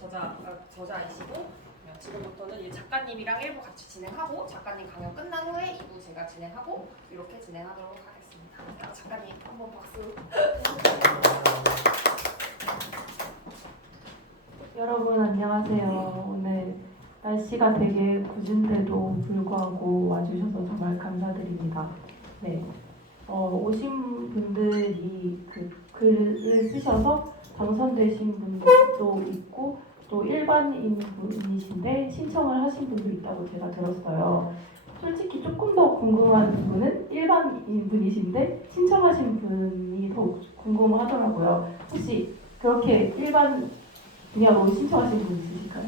저자이시고 지금부터는 이 작가님이랑 1부 같이 진행하고 작가님 강연 끝난 후에 2부 제가 진행하고 이렇게 진행하도록 하겠습니다. 자, 작가님 한번 박수. 여러분 안녕하세요. 오늘 날씨가 되게 궂은데도 불구하고 와주셔서 정말 감사드립니다. 네, 오신 분들이 그 글을 쓰셔서 당선되신 분들도 있고 또 일반인 분이신데 신청을 하신 분도 있다고 제가 들었어요. 솔직히 조금 더 궁금한 분은 일반인 분이신데 신청하신 분이 더 궁금하더라고요. 혹시 그렇게 일반 분야로 신청하신 분 있으실까요?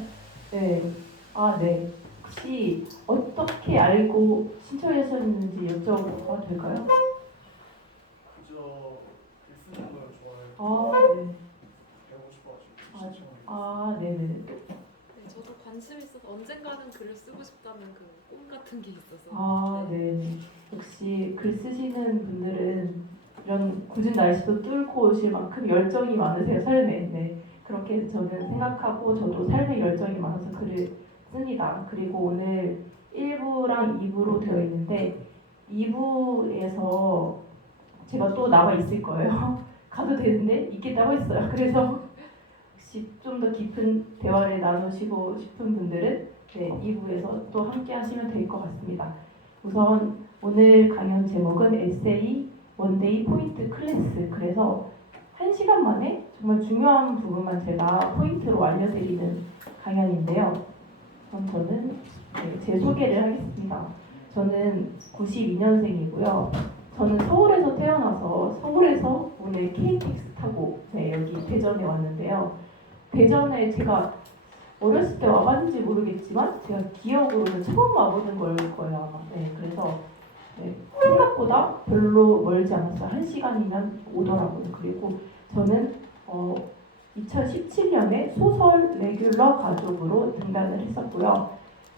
네. 아, 네. 혹시 어떻게 알고 신청하셨는지 여쭤봐도 될까요? 그저 글 쓰는 걸 좋아해서 아, 네. 배우고 싶어가지고 아, 신청을 아, 네네. 네, 저도 관심 있어서 언젠가는 글을 쓰고 싶다는 그 꿈 같은 게 있어서. 아, 네. 역시 글 쓰시는 분들은 이런 굳은 날씨도 뚫고 오실 만큼 열정이 많으세요, 삶에. 네. 그렇게 저는 생각하고 저도 삶에 열정이 많아서 글을 씁니다. 그리고 오늘 1부랑 2부로 되어 있는데 2부에서 제가 또 나와 있을 거예요. 가도 되는데 있겠다고 했어요. 그래서 혹시 좀 더 깊은 대화를 나누시고 싶은 분들은 네, 2부에서 또 함께 하시면 될 것 같습니다. 우선 오늘 강연 제목은 에세이 원데이 포인트 클래스. 그래서 1시간 만에 정말 중요한 부분만 제가 포인트로 알려드리는 강연인데요. 그럼 저는 제 소개를 하겠습니다. 저는 92년생이고요. 저는 서울에서 태어나서 서울에서 오늘 KTX 타고 여기 대전에 왔는데요. 대전에 제가 어렸을 때 와봤는지 모르겠지만 제가 기억으로는 처음 와보는 걸 거예요 아마. 네, 그래서 생각보다 별로 멀지 않았어요. 1시간이면 오더라고요. 그리고 저는 2017년에 소설 레귤러 가족으로 등단을 했었고요.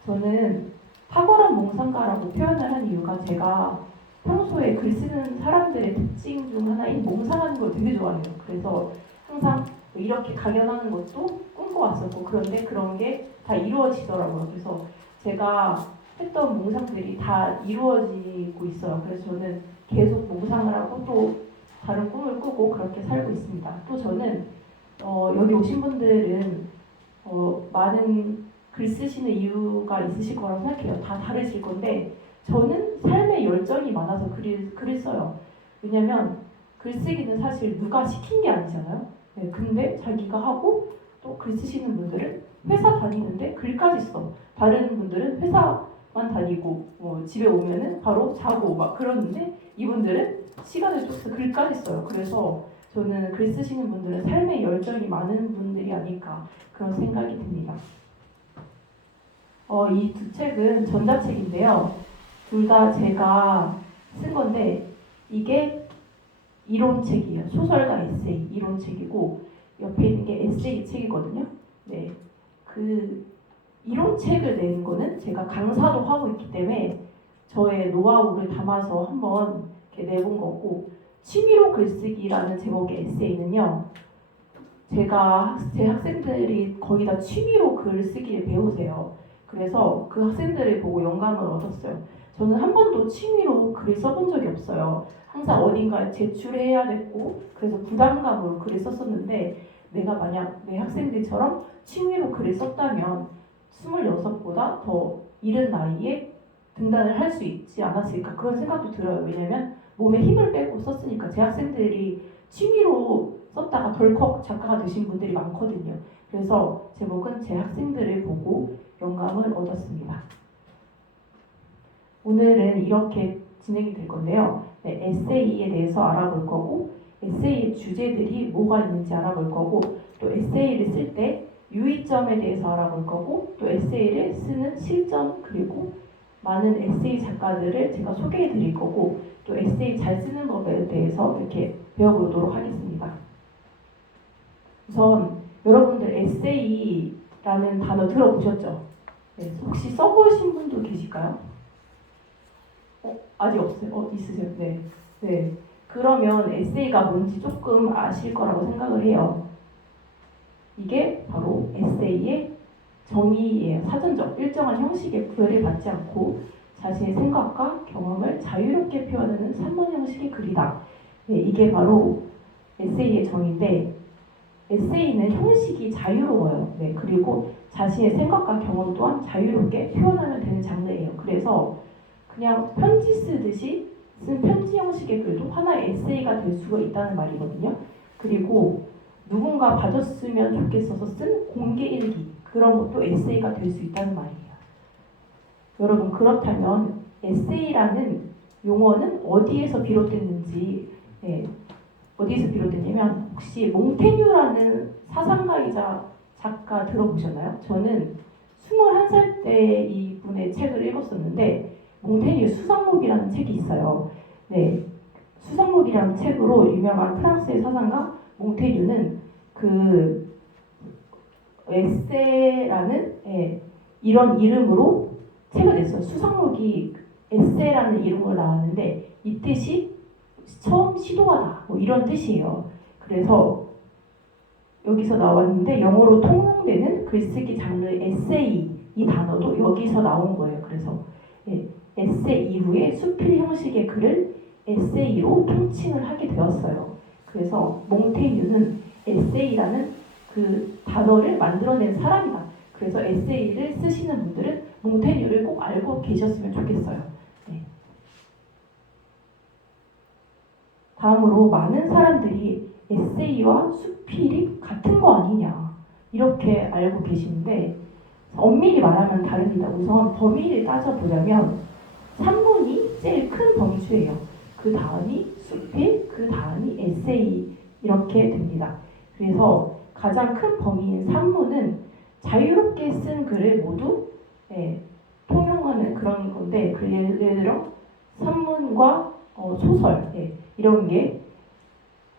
저는 탁월한 몽상가라고 표현을 한 이유가 제가 평소에 글 쓰는 사람들의 특징 중 하나인 몽상하는 걸 되게 좋아해요. 그래서 항상 이렇게 강연하는 것도 꿈꿔왔었고 그런데 그런 게 다 이루어지더라고요. 그래서 제가 했던 몽상들이 다 이루어지고 있어요. 그래서 저는 계속 몽상을 하고 또 다른 꿈을 꾸고 그렇게 살고 있습니다. 또 저는 여기 오신 분들은 많은 글 쓰시는 이유가 있으실 거라고 생각해요. 다 다르실 건데 저는 삶에 열정이 많아서 글을 써요. 왜냐면 글쓰기는 사실 누가 시킨 게 아니잖아요. 네, 근데 자기가 하고 또 글 쓰시는 분들은 회사 다니는데 글까지 써. 다른 분들은 회사만 다니고 집에 오면은 바로 자고 막 그러는데 이분들은 시간을 쪼개서 글까지 써요. 그래서 저는 글 쓰시는 분들은 삶에 열정이 많은 분들이 아닐까 그런 생각이 듭니다. 이 두 책은 전자책인데요. 둘 다 제가 쓴 건데 이게 이론책이에요. 소설과 에세이 이론책이고 옆에 있는 게 에세이 책이거든요. 네, 그 이론책을 내는 거는 제가 강사도 하고 있기 때문에 저의 노하우를 담아서 한번 이렇게 내본 거고 취미로 글쓰기라는 제목의 에세이는요. 제 학생들이 거의 다 취미로 글쓰기를 배우세요. 그래서 그 학생들을 보고 영감을 얻었어요. 저는 한 번도 취미로 글을 써본 적이 없어요. 항상 어딘가에 제출해야 됐고 그래서 부담감으로 글을 썼었는데 내가 만약 내 학생들처럼 취미로 글을 썼다면 26보다 더 이른 나이에 등단을 할 수 있지 않았을까 그런 생각도 들어요. 왜냐면 몸에 힘을 빼고 썼으니까 제 학생들이 취미로 썼다가 덜컥 작가가 되신 분들이 많거든요. 그래서 제목은 제 학생들을 보고 영감을 얻었습니다. 오늘은 이렇게 진행이 될 건데요. 네, 에세이에 대해서 알아볼 거고 에세이의 주제들이 뭐가 있는지 알아볼 거고 또 에세이를 쓸 때 유의점에 대해서 알아볼 거고 또 에세이를 쓰는 실전 그리고 많은 에세이 작가들을 제가 소개해 드릴 거고 또 에세이 잘 쓰는 법에 대해서 이렇게 배워보도록 하겠습니다. 우선 여러분들 에세이라는 단어 들어보셨죠? 네, 혹시 써보신 분도 계실까요? 아직 없어요? 있으세요? 네. 네. 그러면 에세이가 뭔지 조금 아실 거라고 생각을 해요. 이게 바로 에세이 정의예요. 사전적 일정한 형식의 구애를 받지 않고 자신의 생각과 경험을 자유롭게 표현하는 산문 형식의 글이다. 네, 이게 바로 에세이의 정의인데 에세이는 형식이 자유로워요. 네, 그리고 자신의 생각과 경험 또한 자유롭게 표현하면 되는 장르예요. 그래서 그냥 편지 쓰듯이 쓴 편지 형식의 글도 하나의 에세이가 될 수가 있다는 말이거든요. 그리고 누군가 봐줬으면 좋겠어서 쓴 공개 일기 그런 것도 에세이가 될 수 있다는 말이에요. 여러분 그렇다면 에세이라는 용어는 어디에서 비롯됐는지 어디에서 비롯됐냐면 혹시 몽테뉴라는 사상가이자 작가 들어보셨나요? 저는 21살 때 이분의 책을 읽었었는데 몽테뉴 수상록이라는 책이 있어요. 네, 수상록이라는 책으로 유명한 프랑스의 사상가 몽테뉴는 그 에세라는 이런 이름으로 책을 냈어요. 수상록이 에세라는 이름으로 나왔는데 이 뜻이 처음 시도하다 뭐 이런 뜻이에요. 그래서 여기서 나왔는데 영어로 통용되는 글쓰기 장르 에세이 이 단어도 여기서 나온 거예요. 그래서 에세 이후에 수필 형식의 글을 에세이로 통칭을 하게 되었어요. 그래서 몽테뉴는 에세이라는 그 단어를 만들어낸 사람이다. 그래서 에세이를 쓰시는 분들은 몽테뉴를 꼭 알고 계셨으면 좋겠어요. 네. 다음으로 많은 사람들이 에세이와 수필이 같은 거 아니냐 이렇게 알고 계시는데 엄밀히 말하면 다릅니다. 우선 범위를 따져보자면 산문이 제일 큰 범주예요. 그 다음이 수필, 그 다음이 에세이 이렇게 됩니다. 그래서 가장 큰 범위인 산문은 자유롭게 쓴 글을 모두 통용하는 그런 건데 예를 들어 산문과 소설 이런 게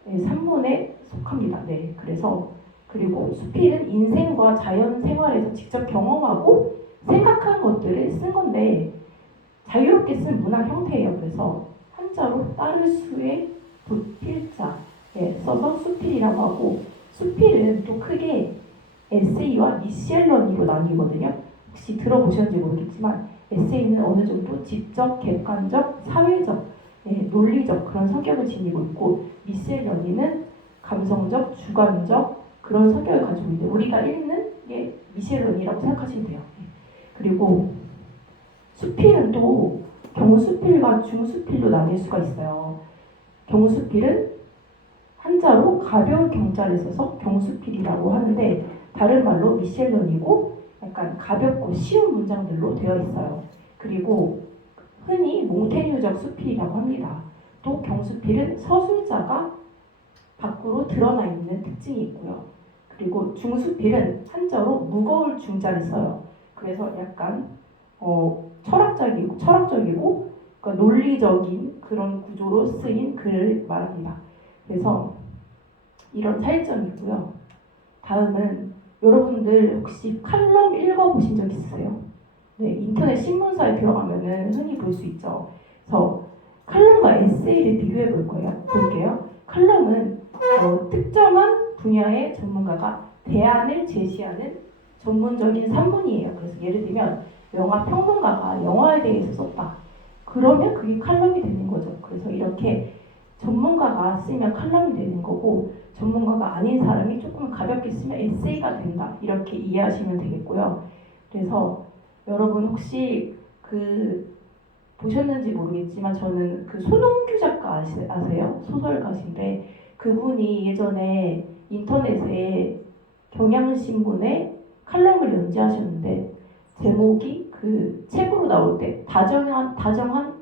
산문에 속합니다. 네, 그래서 그리고 수필은 인생과 자연 생활에서 직접 경험하고 생각한 것들을 쓴 건데 자유롭게 쓴 문학 형태예요. 그래서 한자로 따를 수의 부필자 써서 수필이라고 하고 수필은 또 크게 에세이와 미셸러니로 나뉘거든요. 혹시 들어보셨는지 모르겠지만 에세이는 어느 정도 지적, 객관적, 사회적, 논리적 그런 성격을 지니고 있고 미셸러니는 감성적, 주관적 그런 성격을 가지고 있는데 우리가 읽는 게 미셸러니라고 생각하시면 돼요. 그리고 수필은 또 경수필과 중수필로 나뉠 수가 있어요. 경수필은 한자로 가벼운 경자를 써서 경수필이라고 하는데 다른 말로 미셸런이고 약간 가볍고 쉬운 문장들로 되어 있어요. 그리고 흔히 몽테뉴적 수필이라고 합니다. 또 경수필은 서술자가 밖으로 드러나 있는 특징이 있고요. 그리고 중수필은 한자로 무거울 중자를 써요. 그래서 약간 철학적이고 그러니까 논리적인 그런 구조로 쓰인 글을 말합니다. 그래서 이런 차이점이 있고요. 다음은 여러분들 혹시 칼럼 읽어보신 적 있으세요? 네, 인터넷 신문사에 들어가면은 흔히 볼 수 있죠. 그래서 칼럼과 에세이를 비교해 볼게요. 칼럼은 특정한 분야의 전문가가 대안을 제시하는 전문적인 산문이에요. 그래서 예를 들면 영화 평론가가 영화에 대해서 썼다. 그러면 그게 칼럼이 되는 거죠. 그래서 이렇게 전문가가 쓰면 칼럼이 되는 거고 전문가가 아닌 사람이 조금 가볍게 쓰면 에세이가 된다. 이렇게 이해하시면 되겠고요. 그래서 여러분 혹시 보셨는지 모르겠지만 저는 손홍규 작가 아세요? 소설가신데 그분이 예전에 인터넷에 경향신문에 칼럼을 연재하셨는데 제목이 책으로 나올 때 다정한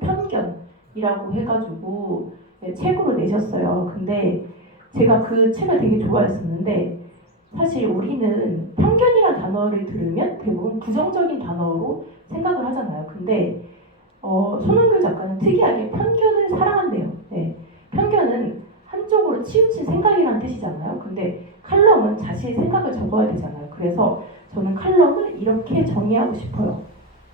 편견이라고 해가지고 책으로 내셨어요. 근데 제가 그 책을 되게 좋아했었는데 사실 우리는 편견이라는 단어를 들으면 대부분 부정적인 단어로 생각을 하잖아요. 근데 손흥규 작가는 특이하게 편견을 사랑한대요. 네. 편견은 한쪽으로 치우친 생각이라는 뜻이잖아요. 근데 칼럼은 자신의 생각을 적어야 되잖아요. 그래서 저는 칼럼을 이렇게 정의하고 싶어요.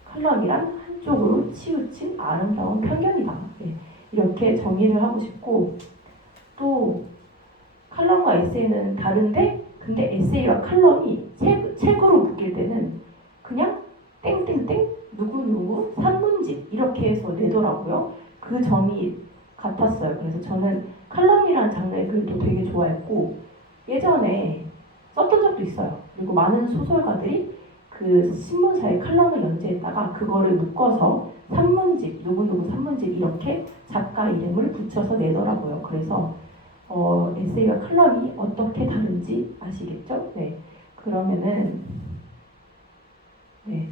칼럼이란 한쪽으로 치우친 아름다운 편견이다. 네. 이렇게 정의를 하고 싶고 또 칼럼과 에세이는 다른데 근데 에세이와 칼럼이 책으로 묶일 때는 있더라고요. 그 점이 같았어요. 그래서 저는 칼럼이라는 장르의 글도 되게 좋아했고 예전에 썼던 적도 있어요. 그리고 많은 소설가들이 그 신문사에 칼럼을 연재했다가 그거를 묶어서 산문집, 누구누구 산문집 이렇게 작가 이름을 붙여서 내더라고요. 그래서 에세이와 칼럼이 어떻게 다른지 아시겠죠? 네. 그러면은 네.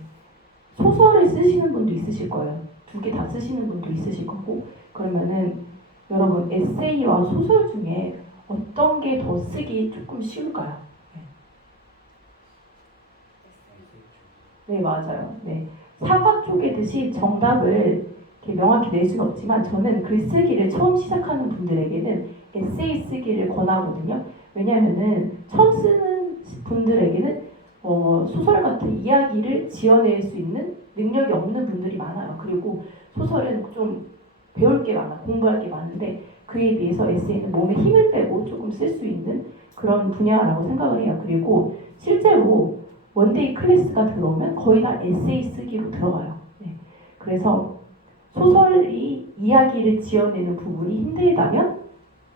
소설을 쓰시는 분도 있으실 거예요. 두 개 다 쓰시는 분도 있으실 거고 그러면은 여러분 에세이와 소설 중에 어떤 게 더 쓰기 조금 쉬울까요? 네, 맞아요. 네. 사과 쪼개듯이 정답을 이렇게 명확히 낼 수는 없지만 저는 글쓰기를 처음 시작하는 분들에게는 에세이 쓰기를 권하거든요. 왜냐하면은 처음 쓰는 분들에게는 소설 같은 이야기를 지어낼 수 있는 능력이 없는 분들이 많아요. 그리고 소설은 좀 배울 게 많아, 공부할 게 많은데 그에 비해서 에세이는 몸에 힘을 빼고 조금 쓸 수 있는 그런 분야라고 생각을 해요. 그리고 실제로 원데이 클래스가 들어오면 거의 다 에세이 쓰기로 들어가요. 네. 그래서 소설이 이야기를 지어내는 부분이 힘들다면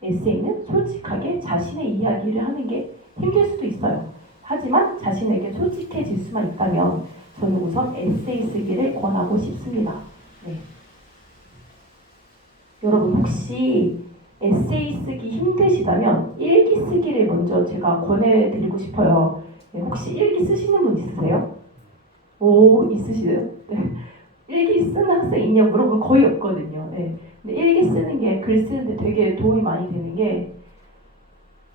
에세이는 솔직하게 자신의 이야기를 하는 게 힘들 수도 있어요. 하지만 자신에게 솔직해질 수만 있다면 저는 우선 에세이 쓰기를 권하고 싶습니다. 네. 여러분 혹시 에세이 쓰기 힘드시다면 일기 쓰기를 먼저 제가 권해드리고 싶어요. 네, 혹시 일기 쓰시는 분 있으세요? 오, 있으시네요. 네. 일기 쓰는 학생 있냐고 물어보면 거의 없거든요. 네. 근데 일기 쓰는 게 글 쓰는데 되게 도움이 많이 되는 게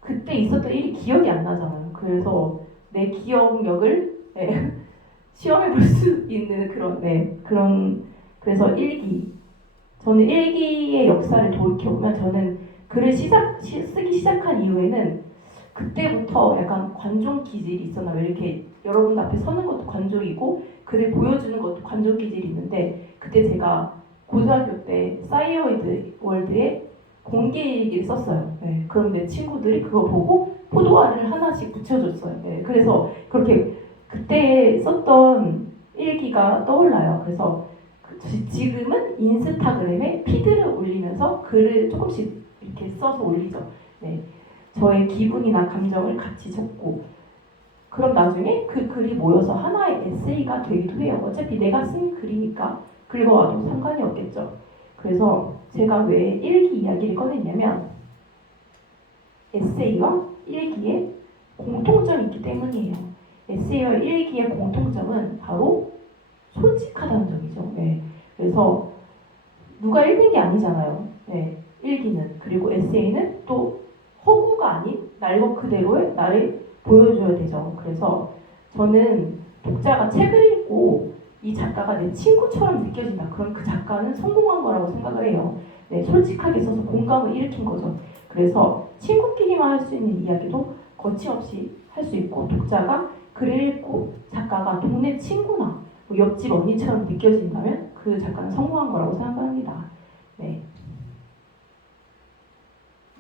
그때 있었던 일이 기억이 안 나잖아요. 그래서 내 기억력을 네, 시험해 볼 수 있는 그런 그래서 일기 저는 일기의 역사를 돌이켜보면 저는 글을 쓰기 시작한 이후에는 그때부터 약간 관종 기질이 있었나 왜 이렇게 여러분 앞에 서는 것도 관종이고 글을 보여주는 것도 관종 기질이 있는데 그때 제가 고등학교 때 싸이월드 월드에 공개 일기를 썼어요. 네, 그럼 내 친구들이 그거 보고 포도알을 하나씩 붙여줬어요. 네, 그래서 그렇게 그때 썼던 일기가 떠올라요. 그래서 지금은 인스타그램에 피드를 올리면서 글을 조금씩 이렇게 써서 올리죠. 네. 저의 기분이나 감정을 같이 적고 그럼 나중에 그 글이 모여서 하나의 에세이가 되기도 해요. 어차피 내가 쓴 글이니까 긁어와도 상관이 없겠죠. 그래서 제가 왜 일기 이야기를 꺼냈냐면 에세이와 일기에 공통점이 있기 때문이에요. 에세이와 일기의 공통점은 바로 솔직하다는 점이죠. 네. 그래서 누가 읽는 게 아니잖아요. 네. 일기는. 그리고 에세이는 또 허구가 아닌 날 것 그대로의 나를 보여줘야 되죠. 그래서 저는 독자가 책을 읽고 이 작가가 내 친구처럼 느껴진다. 그럼 그 작가는 성공한 거라고 생각을 해요. 네, 솔직하게 써서 공감을 일으킨 거죠. 그래서 친구끼리만 할 수 있는 이야기도 거침없이 할 수 있고 독자가 글을 읽고 작가가 동네 친구나 뭐 옆집 언니처럼 느껴진다면 그 작가는 성공한 거라고 생각합니다. 네.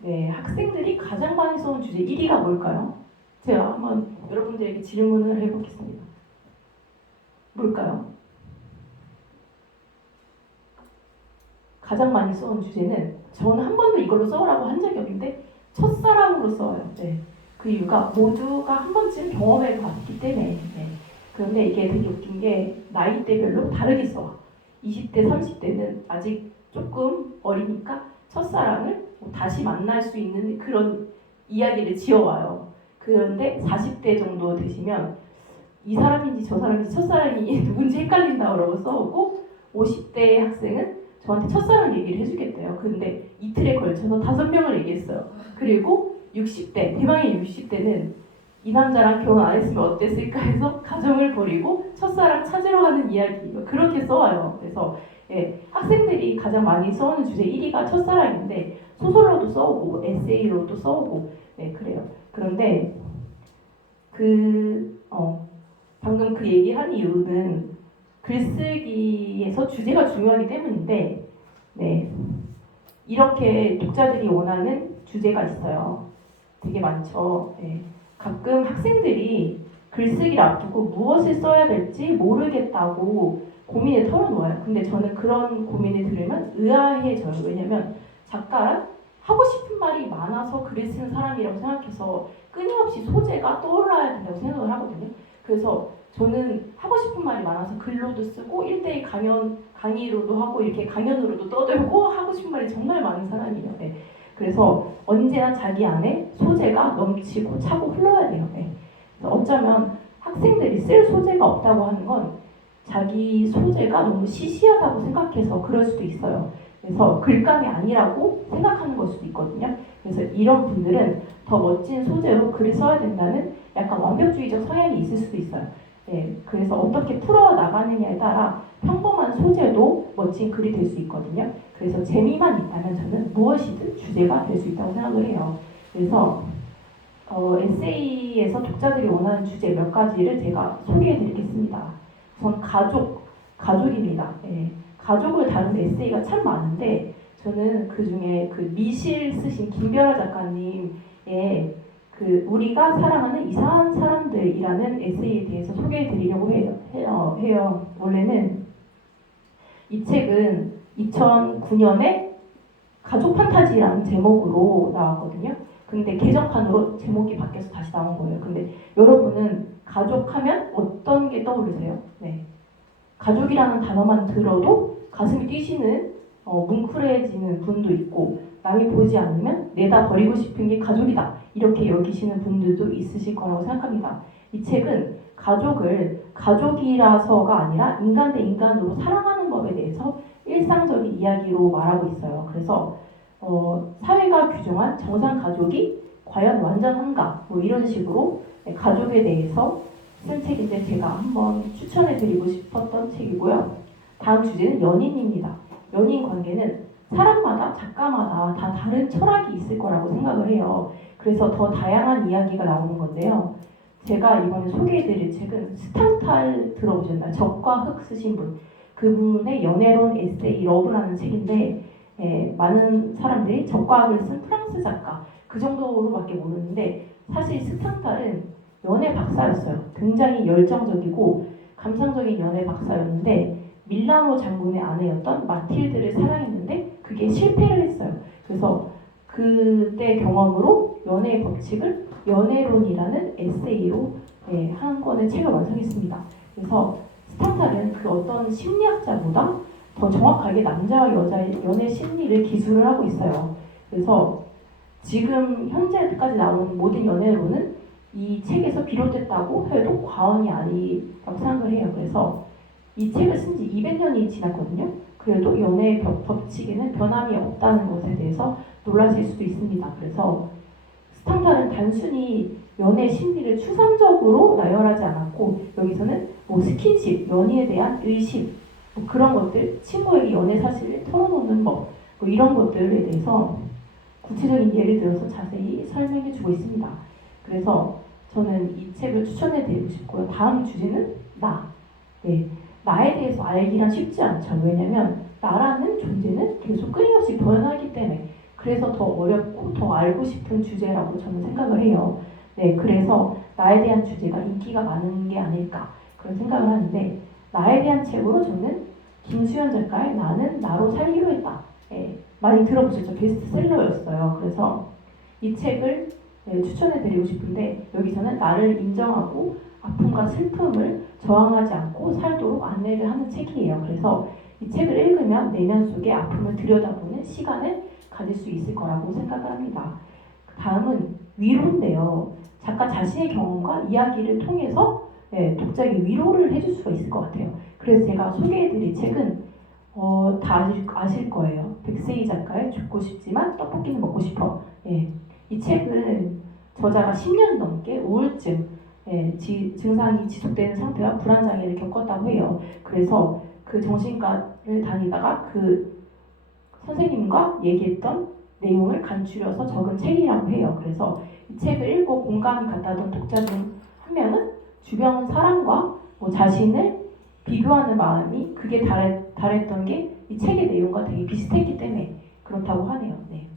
네, 학생들이 가장 많이 써온 주제 1위가 뭘까요? 제가 한번 여러분들에게 질문을 해보겠습니다. 뭘까요? 가장 많이 써온 주제는 저는 한 번도 이걸로 써오라고 한 적이 없는데 첫사랑으로 써요. 네. 그 이유가 모두가 한 번쯤 경험해 봤기 때문에. 네. 그런데 이게 되게 웃긴 게 나이대별로 다르게 써. 20대, 30대는 아직 조금 어리니까 첫사랑을 다시 만날 수 있는 그런 이야기를 지어와요. 그런데 40대 정도 되시면 이 사람인지 저 사람인지 첫사랑이 누군지 헷갈린다 그러고 써오고 50대 학생은 저한테 첫사랑 얘기를 해주겠대요. 근데 이틀에 걸쳐서 5명을 얘기했어요. 그리고 60대, 대망의 60대는 이 남자랑 결혼 안 했으면 어땠을까 해서 가정을 버리고 첫사랑 찾으러 가는 이야기 그렇게 써와요. 그래서 예, 학생들이 가장 많이 써오는 주제 1위가 첫사랑인데 소설로도 써오고 에세이로도 써오고 네, 그래요. 그런데 방금 그 얘기한 이유는 글쓰기에서 주제가 중요하기 때문인데 네, 이렇게 독자들이 원하는 주제가 있어요. 되게 많죠. 네. 가끔 학생들이 글쓰기를 앞두고 무엇을 써야 될지 모르겠다고 고민을 털어놓아요. 근데 저는 그런 고민을 들으면 의아해져요. 왜냐면 작가는 하고 싶은 말이 많아서 글을 쓰는 사람이라고 생각해서 끊임없이 소재가 떠올라야 된다고 생각을 하거든요. 그래서 저는 하고 싶은 말이 많아서 글로도 쓰고 1대1 강의로도 하고 이렇게 강연으로도 떠들고 하고 싶은 말이 정말 많은 사람이에요. 네. 그래서 언제나 자기 안에 소재가 넘치고 차고 흘러야 돼요. 네. 그래서 어쩌면 학생들이 쓸 소재가 없다고 하는 건 자기 소재가 너무 시시하다고 생각해서 그럴 수도 있어요. 그래서 글감이 아니라고 생각하는 걸 수도 있거든요. 그래서 이런 분들은 더 멋진 소재로 글을 써야 된다는 약간 완벽주의적 성향이 있을 수도 있어요. 네, 그래서 어떻게 풀어 나가느냐에 따라 평범한 소재도 멋진 글이 될 수 있거든요. 그래서 재미만 있다면 저는 무엇이든 주제가 될 수 있다고 생각을 해요. 그래서 에세이에서 독자들이 원하는 주제 몇 가지를 제가 소개해드리겠습니다. 우선 가족입니다. 네, 가족을 다루는 에세이가 참 많은데 저는 그 중에 그 미실 쓰신 김별아 작가님의 그 우리가 사랑하는 이상한 사람들이라는 에세이에 대해서 소개해드리려고 해요. 원래는 이 책은 2009년에 가족 판타지라는 제목으로 나왔거든요. 근데 개정판으로 제목이 바뀌어서 다시 나온 거예요. 근데 여러분은 가족하면 어떤 게 떠오르세요? 네. 가족이라는 단어만 들어도 가슴이 뛰시는 뭉클해지는 분도 있고 남이 보지 않으면 내다 버리고 싶은 게 가족이다 이렇게 여기시는 분들도 있으실 거라고 생각합니다. 이 책은 가족을 가족이라서가 아니라 인간 대 인간으로 사랑하는 법에 대해서 일상적인 이야기로 말하고 있어요. 그래서 사회가 규정한 정상 가족이 과연 완전한가 뭐 이런 식으로 가족에 대해서 쓴 책인데 제가 한번 추천해드리고 싶었던 책이고요. 다음 주제는 연인입니다. 연인 관계는 사람마다 작가마다 다 다른 철학이 있을 거라고 생각을 해요. 그래서 더 다양한 이야기가 나오는 건데요. 제가 이번에 소개해드릴 책은 스탕탈 들어보셨나요? 적과 흑 쓰신 분. 그분의 연애론 에세이 러브라는 책인데 많은 사람들이 적과 흑을 쓴 프랑스 작가 그 정도로밖에 모르는데 사실 스탕탈은 연애 박사였어요. 굉장히 열정적이고 감상적인 연애 박사였는데 밀라노 장군의 아내였던 마틸드를 사랑했는데 그게 실패를 했어요. 그래서 그때 경험으로 연애의 법칙을 연애론이라는 에세이로 한 권의 책을 완성했습니다. 그래서 스탕탈은 그 어떤 심리학자보다 더 정확하게 남자와 여자의 연애 심리를 기술을 하고 있어요. 그래서 지금 현재까지 나오는 모든 연애론은 이 책에서 비롯됐다고 해도 과언이 아니라고 생각을 해요. 그래서 이 책을 쓴 지 200년이 지났거든요. 그래도 연애의 법칙에는 변함이 없다는 것에 대해서 놀라실 수도 있습니다. 그래서 스탕탈은 단순히 연애 심리를 추상적으로 나열하지 않았고 여기서는 뭐 스킨십, 연인에 대한 의식 뭐 그런 것들, 친구에게 연애 사실을 털어놓는 법 뭐 이런 것들에 대해서 구체적인 예를 들어서 자세히 설명해 주고 있습니다. 그래서 저는 이 책을 추천해드리고 싶고요. 다음 주제는 나. 네, 나에 대해서 알기란 쉽지 않죠. 왜냐면 나라는 존재는 계속 끊임없이 변하기 때문에 그래서 더 어렵고 더 알고 싶은 주제라고 저는 생각을 해요. 네, 그래서 나에 대한 주제가 인기가 많은 게 아닐까 그런 생각을 하는데 나에 대한 책으로 저는 김수현 작가의 나는 나로 살기로 했다. 많이 들어보셨죠? 베스트셀러였어요. 그래서 이 책을 추천해드리고 싶은데 여기서는 나를 인정하고 아픔과 슬픔을 저항하지 않고 살도록 안내를 하는 책이에요. 그래서 이 책을 읽으면 내면 속의 아픔을 들여다보는 시간을 가질 수 있을 거라고 생각을 합니다. 다음은 위로인데요. 작가 자신의 경험과 이야기를 통해서 독자에게 위로를 해줄 수가 있을 것 같아요. 그래서 제가 소개해드릴 책은 다 아실 거예요. 백세희 작가의 죽고 싶지만 떡볶이는 먹고 싶어. 이 책은 저자가 10년 넘게 우울증 증상이 지속되는 상태와 불안장애를 겪었다고 해요. 그래서 그 정신과를 다니다가 그 선생님과 얘기했던 내용을 간추려서 적은 책이라고 해요. 그래서 이 책을 읽고 공감이 갔다던 독자 중 한 명은 주변 사람과 자신을 비교하는 마음이 그게 달했던 게 이 책의 내용과 되게 비슷했기 때문에 그렇다고 하네요. 네.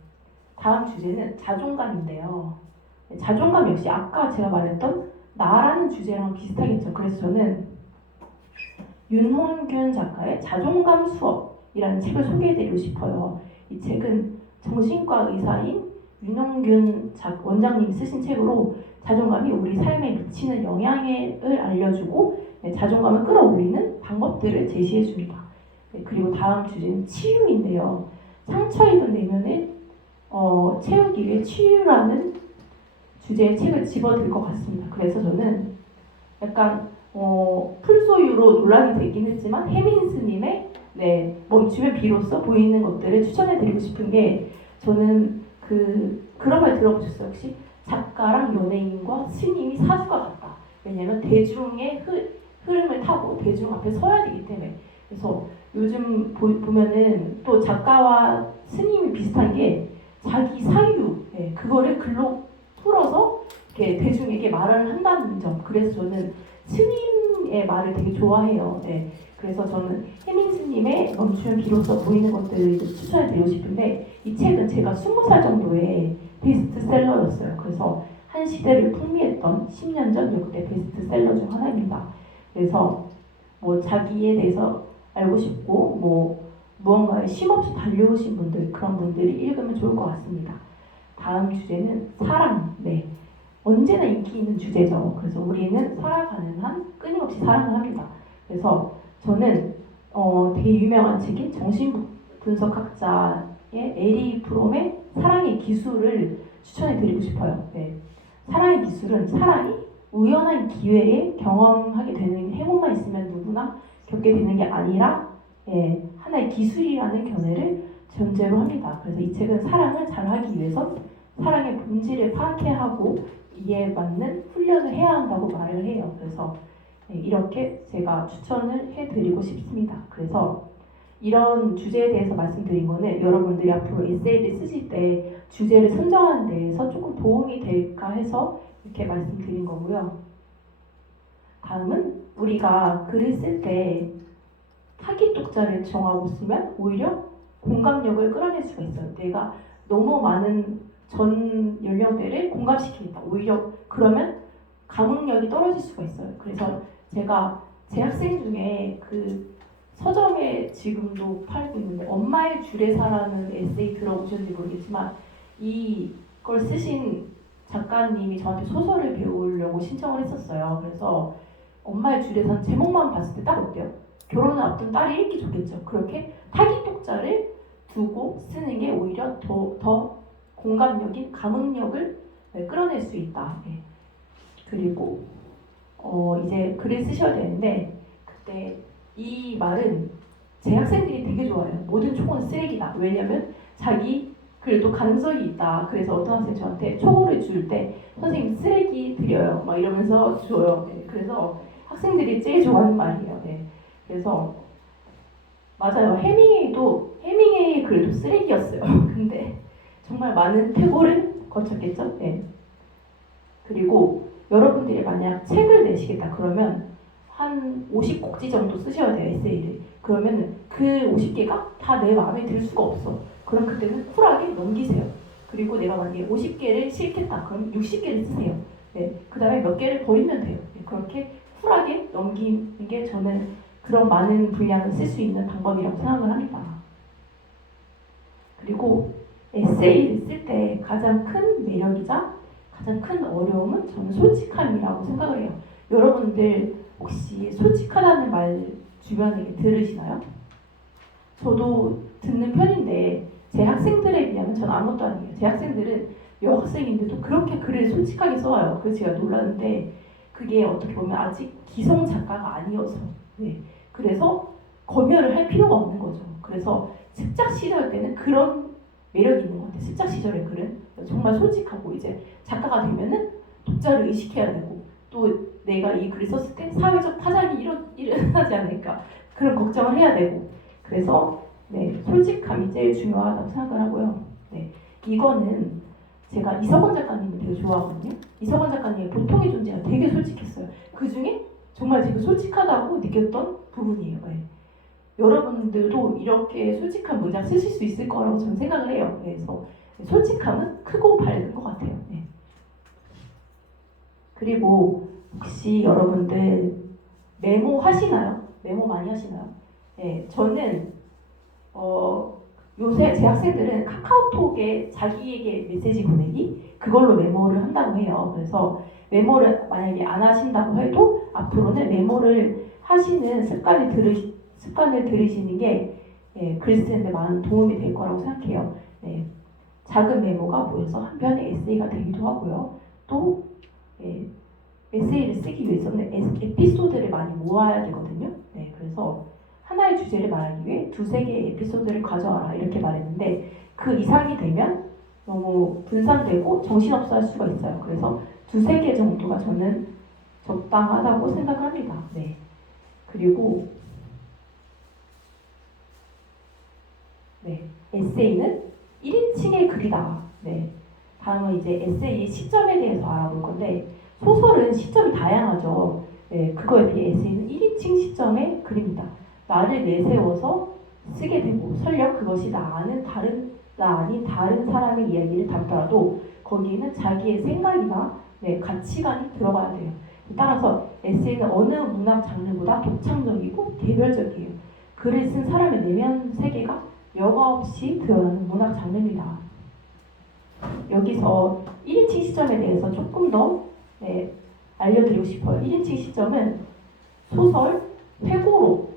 다음 주제는 자존감인데요. 자존감 역시 아까 제가 말했던 나라는 주제랑 비슷하겠죠. 그래서 저는 윤홍균 작가의 자존감 수업이라는 책을 소개해드리고 싶어요. 이 책은 정신과 의사인 윤홍균 원장님이 쓰신 책으로 자존감이 우리 삶에 미치는 영향을 알려주고 자존감을 끌어올리는 방법들을 제시해줍니다. 그리고 다음 주제는 치유인데요. 상처 입은 내면을 채우기 위해 치유라는 주제의 책을 집어들 것 같습니다. 그래서 저는 약간 풀소유로 논란이 되긴 했지만 해민스님의 멈추면 비로소 보이는 것들을 추천해드리고 싶은 게 저는 그런 말 들어보셨어요 혹시? 작가랑 연예인과 스님이 사주가 같다. 왜냐면 대중의 흐름을 타고 대중 앞에 서야 되기 때문에. 그래서 요즘 보면은 또 작가와 스님이 비슷한 게 자기 사유 그거를 글로 풀어서 이렇게 대중에게 말을 한다는 점. 그래서 저는 스님의 말을 되게 좋아해요. 그래서 저는 해밍 스님의 멈추면 비로소 보이는 것들을 추천해드리고 싶은데 이 책은 제가 20살 정도의 베스트셀러였어요. 그래서 한 시대를 풍미했던 10년 전 역대 베스트셀러 중 하나입니다. 그래서 뭐 자기에 대해서 알고 싶고 무언가에 쉼없이 달려오신 분들 그런 분들이 읽으면 좋을 것 같습니다. 다음 주제는 사랑. 언제나 인기 있는 주제죠. 그래서 우리는 살아가는 한 끊임없이 사랑을 합니다. 그래서 저는 되게 유명한 책인 정신분석학자의 에리 프롬의 사랑의 기술을 추천해드리고 싶어요. 사랑의 기술은 사랑이 우연한 기회에 경험하게 되는 행운만 있으면 누구나 겪게 되는 게 아니라 하나의 기술이라는 견해를 전제로 합니다. 그래서 이 책은 사랑을 잘하기 위해선 사랑의 본질을 파악해야 하고 이에 맞는 훈련을 해야 한다고 말을 해요. 그래서 이렇게 제가 추천을 해드리고 싶습니다. 그래서 이런 주제에 대해서 말씀드린 거는 여러분들이 앞으로 에세이를 쓰실 때 주제를 선정하는 데에서 조금 도움이 될까 해서 이렇게 말씀드린 거고요. 다음은 우리가 글을 쓸 때 타깃 독자를 정하고 쓰면 오히려 공감력을 끌어낼 수가 있어요. 내가 너무 많은 전 연령대를 공감시키겠다. 오히려 그러면 감흥력이 떨어질 수가 있어요. 그래서 제가 제 학생 중에 서점에 지금도 팔고 있는데 엄마의 주례사라는 에세이 들어보셨는지 모르겠지만 이걸 쓰신 작가님이 저한테 소설을 배우려고 신청을 했었어요. 그래서 엄마의 주례사는 제목만 봤을 때 딱 어때요? 결혼을 앞둔 딸이 읽기 좋겠죠. 그렇게 타깃 독자를 두고 쓰는 게 오히려 더 공감력인 감흥력을 끌어낼 수 있다. 그리고 이제 글을 쓰셔야 되는데 그때 이 말은 제 학생들이 되게 좋아해요. 모든 초고는 쓰레기다. 왜냐면 자기 그래도 가능성이 있다. 그래서 어떤 학생 저한테 초고를 줄 때 선생님 쓰레기 드려요. 막 이러면서 줘요. 그래서 학생들이 제일 좋아하는 말이에요. 그래서 맞아요. 해밍웨이의 글도 쓰레기였어요. 근데 정말 많은 퇴고를 거쳤겠죠. 그리고 여러분들이 만약 책을 내시겠다 그러면 한 50곡지 정도 쓰셔야 돼요. 에세이를. 그러면 그 50개가 다 내 마음에 들 수가 없어. 그럼 그때는 쿨하게 넘기세요. 그리고 내가 만약에 50개를 싫겠다 그럼 60개를 쓰세요. 그 다음에 몇 개를 버리면 돼요. 그렇게 쿨하게 넘기는 게 저는 그런 많은 분량을 쓸 수 있는 방법이라고 생각을 합니다. 그리고 에세이를 쓸 때 가장 큰 매력이자 가장 큰 어려움은 저는 솔직함이라고 생각을 해요. 여러분들 혹시 솔직하다는 말 주변에 들으시나요? 저도 듣는 편인데 제 학생들에 비하면 저는 아무것도 아니에요. 제 학생들은 여학생인데도 그렇게 글을 솔직하게 써와요. 그래서 제가 놀랐는데 그게 어떻게 보면 아직 기성 작가가 아니어서 그래서 검열을 할 필요가 없는 거죠. 그래서 습작 시절 때는 그런 매력이 있는 것 같아요. 습작 시절의 글은 정말 솔직하고 이제 작가가 되면은 독자를 의식해야 되고 또 내가 이 글을 썼을 때 사회적 파장이 일어나지 않을까 그런 걱정을 해야 되고 그래서 솔직함이 제일 중요하다고 생각을 하고요. 이거는 제가 이석원 작가님을 되게 좋아하거든요. 이석원 작가님의 보통의 존재가 되게 솔직했어요. 그 중에 정말 되게 솔직하다고 느꼈던 부분이에요. 여러분들도 이렇게 솔직한 문장 쓰실 수 있을 거라고 저는 생각을 해요. 그래서 솔직함은 크고 밝은 것 같아요. 그리고 혹시 여러분들 메모 하시나요? 메모 많이 하시나요? 네, 저는 요새 제 학생들은 카카오톡에 자기에게 메시지 보내기 그걸로 메모를 한다고 해요. 그래서 메모를 만약에 안 하신다고 해도 앞으로는 메모를 하시는 습관을 들이시는 게 글 쓰는데 많은 도움이 될 거라고 생각해요. 네, 작은 메모가 모여서 한 편의 에세이가 되기도 하고요. 또 에세이를 쓰기 위해서는 에피소드를 많이 모아야 되거든요. 네, 그래서 하나의 주제를 말하기 위해 2-3개의 에피소드를 가져와라 이렇게 말했는데 그 이상이 되면 너무 분산되고 정신없어 할 수가 있어요. 그래서 2-3개 정도가 저는 적당하다고 생각합니다. 네. 그리고 에세이는 1인칭의 글이다. 네. 다음은 이제 에세이의 시점에 대해서 알아볼 건데 소설은 시점이 다양하죠. 네, 그거에 비해 에세이는 1인칭 시점의 글입니다. 나를 내세워서 쓰게 되고 설령 그것이 나 아닌 다른 사람의 이야기를 담더라도 거기에는 자기의 생각이나 가치관이 들어가야 돼요. 따라서 에세이는 어느 문학 장르보다 독창적이고 개별적이에요. 글을 쓴 사람의 내면 세계가 여과 없이 드러나는 문학 장르입니다. 여기서 1인칭 시점에 대해서 조금 더 알려드리고 싶어요. 1인칭 시점은 소설, 회고록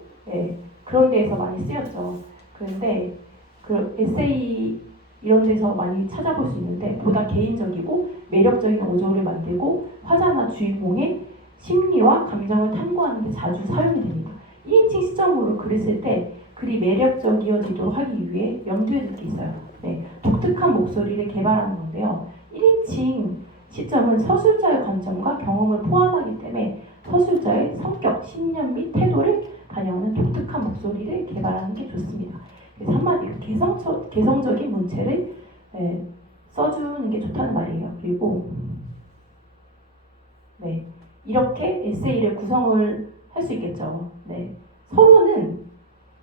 그런 데에서 많이 쓰였죠. 그런데 그 에세이 이런 데서 많이 찾아볼 수 있는데 보다 개인적이고 매력적인 오조를 만들고 화자나 주인공의 심리와 감정을 탐구하는 데 자주 사용이 됩니다. 1인칭 시점으로 글을 쓸 때 글이 매력적이어지도록 하기 위해 염두에 둘 게 있어요. 독특한 목소리를 개발하는 건데요. 1인칭 시점은 서술자의 관점과 경험을 포함하기 때문에 서술자의 성격, 신념 및 태도를 반영하는 독특한 목소리를 개발하는 게 좋습니다. 그래서 한마디로 개성적인 문체를 써주는 게 좋다는 말이에요. 그리고 이렇게 에세이를 구성을 할 수 있겠죠. 서론은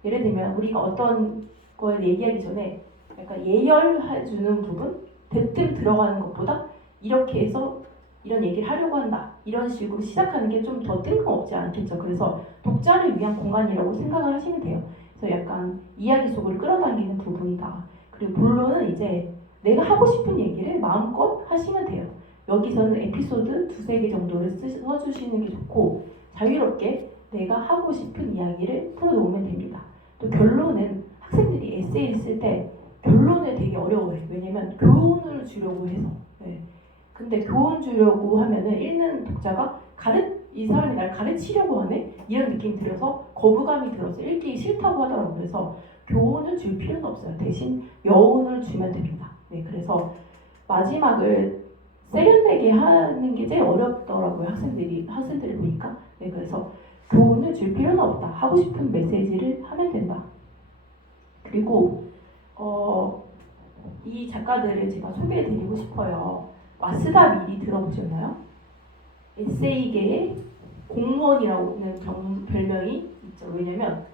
예를 들면 우리가 어떤 걸 얘기하기 전에 약간 예열해주는 부분, 대뜸 들어가는 것보다 이렇게 해서 이런 얘기를 하려고 한다. 이런 식으로 시작하는 게 좀 더 뜬금없지 않겠죠. 그래서 독자를 위한 공간이라고 생각을 하시면 돼요. 그래서 약간 이야기 속을 끌어당기는 부분이다. 그리고 본론은 이제 내가 하고 싶은 얘기를 마음껏 하시면 돼요. 여기서는 에피소드 2-3개 정도를 써주시는 게 좋고 자유롭게 내가 하고 싶은 이야기를 풀어놓으면 됩니다. 또 결론은 학생들이 에세이를 쓸 때 결론을 되게 어려워해요. 왜냐면 교훈을 주려고 해서. 근데 교훈 주려고 하면은 읽는 독자가 이 사람이 날 가르치려고 하네? 이런 느낌이 들어서 거부감이 들어서 읽기 싫다고 하더라고요. 그래서 교훈을 줄 필요는 없어요. 대신 여운을 주면 됩니다. 그래서 마지막을 세련되게 하는 게 제일 어렵더라고요. 학생들이 보니까. 그래서 교훈을 줄 필요는 없다. 하고 싶은 메시지를 하면 된다. 그리고 이 작가들을 제가 소개해드리고 싶어요. 마쓰다 미리 들어보셨나요? 에세이계의 공무원이라는 별명이 있죠. 왜냐면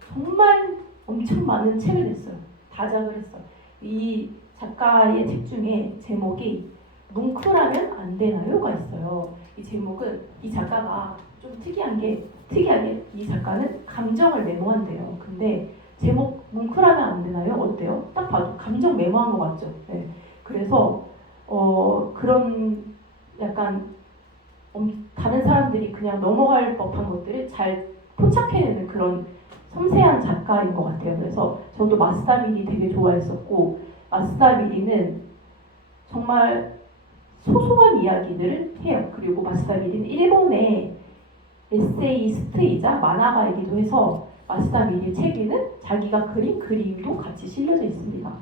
정말 엄청 많은 책을 냈어요. 다작을 했어요. 이 작가의 책 중에 제목이 뭉클하면 안 되나요가 있어요. 이 제목은 이 작가가 좀 특이하게 이 작가는 감정을 메모한대요. 근데 제목 뭉클하면 안 되나요? 어때요? 딱 봐도 감정 메모한 것 같죠? 그래서 그런 약간 다른 사람들이 그냥 넘어갈 법한 것들을 잘 포착해내는 그런 섬세한 작가인 것 같아요. 그래서 저도 마쓰다 미리 되게 좋아했었고 마쓰다 미리는 정말 소소한 이야기들을 해요. 그리고 마쓰다 미리는 일본의 에세이스트이자 만화가이기도 해서 마쓰다 미리 책에는 자기가 그린 그림도 같이 실려져 있습니다.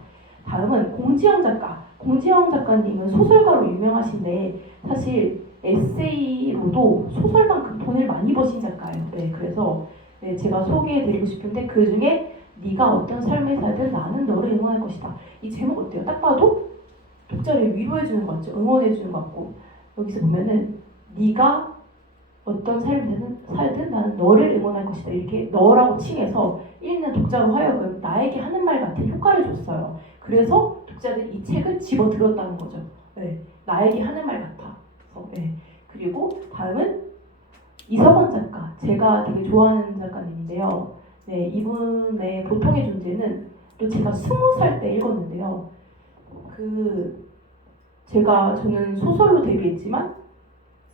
다음은 공지영 작가. 공지영 작가님은 소설가로 유명하신데 사실 에세이로도 소설만큼 돈을 많이 버신 작가예요. 그래서 제가 소개해드리고 싶은데 그 중에 네가 어떤 삶을 살든 나는 너를 응원할 것이다. 이 제목 어때요? 딱 봐도 독자를 위로해주는 것 같죠? 응원해주는 것 같고 여기서 보면은 네가 어떤 삶을 살든 나는 너를 응원할 것이다. 이렇게 너라고 칭해서 읽는 독자로 하여금 나에게 하는 말 같은 효과를 줬어요. 그래서 독자들이 이 책을 집어들었다는 거죠. 나에게 하는 말 같아. 그리고 다음은 이석원 작가. 제가 되게 좋아하는 작가님인데요. 네, 이분의 보통의 존재는 또 제가 20살 때 읽었는데요. 저는 소설로 데뷔했지만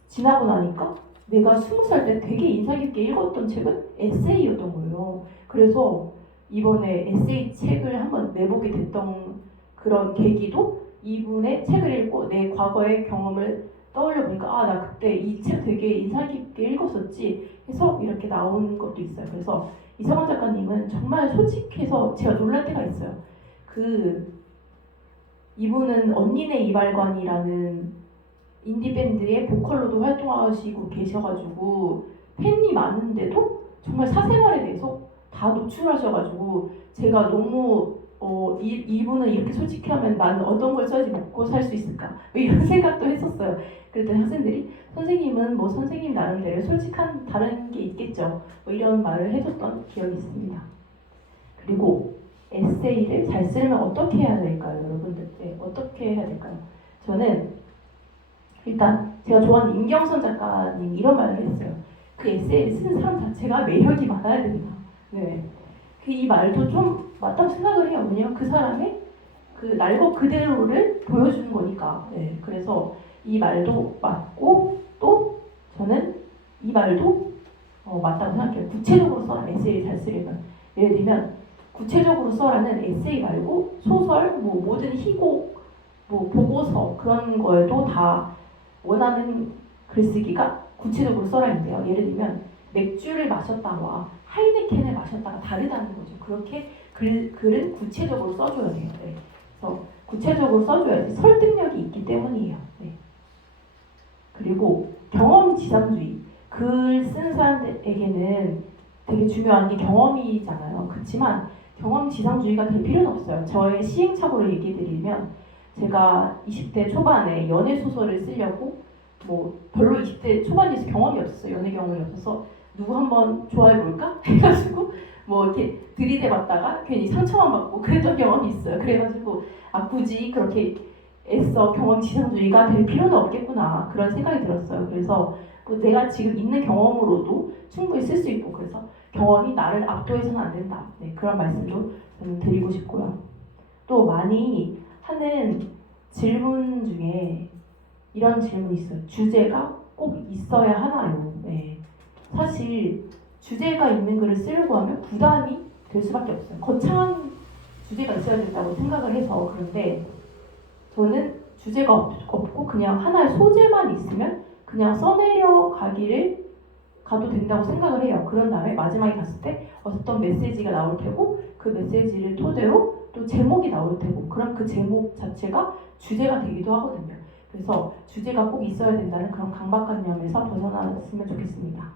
지나고 나니까 내가 20살 때 되게 인상 깊게 읽었던 책은 에세이였던 거예요. 그래서 이번에 에세이 책을 한번 내보게 됐던 그런 계기도 이분의 책을 읽고 내 과거의 경험을 떠올려 보니까 나 그때 이 책 되게 인상 깊게 읽었었지 해서 이렇게 나온 것도 있어요. 그래서 이석원 작가님은 정말 솔직해서 제가 놀랄 때가 있어요. 이분은 언니네 이발관이라는 인디밴드의 보컬로도 활동하시고 계셔가지고 팬이 많은데도 정말 사생활에 대해서 다 노출하셔가지고 제가 너무 이분은 이렇게 솔직하면 나는 어떤 걸 써야지 먹고 살 수 있을까 이런 생각도 했었어요. 그랬더니 학생들이 선생님은 뭐 선생님 나름대로 솔직한 다른 게 있겠죠 이런 말을 해줬던 기억이 있습니다. 그리고 에세이를 잘 쓰려면 어떻게 해야 될까요, 여러분들? 네, 어떻게 해야 될까요? 저는 일단 제가 좋아하는 임경선 작가님 이런 말을 했어요. 그 에세이를 쓰는 사람 자체가 매력이 많아야 된다. 네. 이 말도 좀 맞다고 생각을 해요. 왜냐면 그 사람의 날 것 그대로를 보여주는 거니까. 네. 그래서 이 말도 맞고 또 저는 이 말도 맞다고 생각해요. 구체적으로 써라. 에세이를 잘 쓰려면. 예를 들면 구체적으로 써라는 에세이 말고 소설, 뭐 모든 희곡, 뭐 보고서 그런 거에도 다 원하는 글쓰기가 구체적으로 써라인데요. 예를 들면 맥주를 마셨다와 하이네켄을 마셨다가 다르다는 거죠. 그렇게 글은 구체적으로 써줘야 돼요. 네. 그래서 구체적으로 써줘야지 설득력이 있기 때문이에요. 네. 그리고 경험지상주의. 글 쓰는 사람들에게는 되게 중요한 게 경험이잖아요. 그렇지만 경험지상주의가 될 필요는 없어요. 저의 시행착오를 얘기해드리면 제가 20대 초반에 연애소설을 쓰려고 뭐 별로 20대 초반에서 경험이 없었어요. 연애 경험이 없어서 누구 한번 좋아해볼까? 해가지고 뭐 이렇게 들이대봤다가 괜히 상처만 받고 그랬던 경험이 있어요. 그래가지고 굳이 그렇게 애써 경험지상주의가 될 필요는 없겠구나 그런 생각이 들었어요. 그래서 내가 지금 있는 경험으로도 충분히 쓸 수 있고 그래서 경험이 나를 압도해서는 안 된다. 네, 그런 말씀도 저는 드리고 싶고요. 또 많이 하는 질문 중에 이런 질문이 있어요. 주제가 꼭 있어야 하나요? 네. 사실 주제가 있는 글을 쓰려고 하면 부담이 될 수밖에 없어요. 거창한 주제가 있어야 된다고 생각을 해서 그런데 저는 주제가 없고 그냥 하나의 소재만 있으면 그냥 써내려 가도 된다고 생각을 해요. 그런 다음에 마지막에 갔을 때 어떤 메시지가 나올 테고 그 메시지를 토대로 또 제목이 나올 테고 그럼 그 제목 자체가 주제가 되기도 하거든요. 그래서 주제가 꼭 있어야 된다는 그런 강박관념에서 벗어났으면 좋겠습니다.